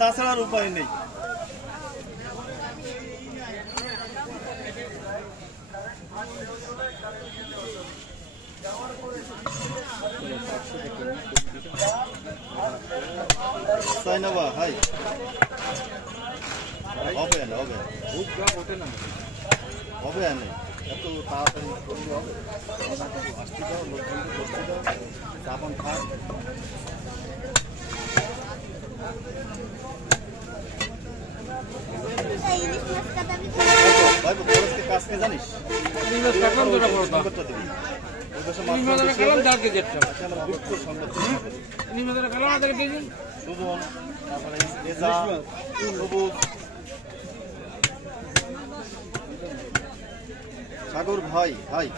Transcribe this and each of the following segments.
তাছাড়া আর উপায় নেই। সাইনাবা হাই হবে না, হবে হবে না, এত তাড়াতাড়ি করতে হবে। আসতে দাও, লোকজনকে বসতে দাও, চাপান খাক। কাজ কে জানিস? সাগর ভাই ভাই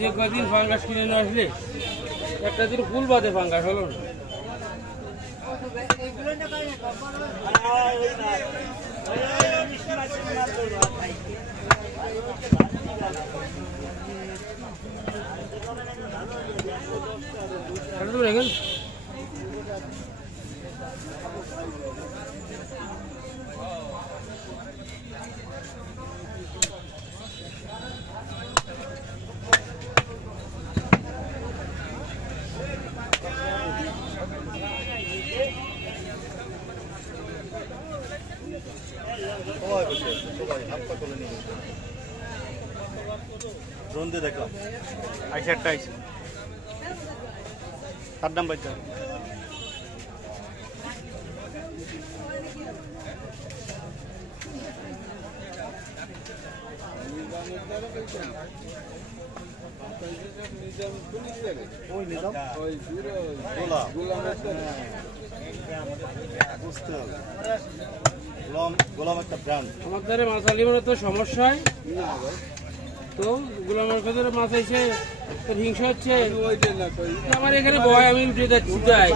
যে কদিন ফাঙ্গাস কিনে নিয়ে আসলে একটা দিন ফুল বাদে ফাঙ্গাস হলো না। ড্রোন দিয়ে দেখলাম আইসে একটা আইসে তার দাম পাইতে গোলাম একটা ব্র্যান্ড। আমার দ্বারা মাছ আলি মানে তো সমস্যায় তো গোলামের কাছে মাছ এসে হিংসা হচ্ছে। আমার এখানে ভয়, আমি উঠে যাচ্ছি তাই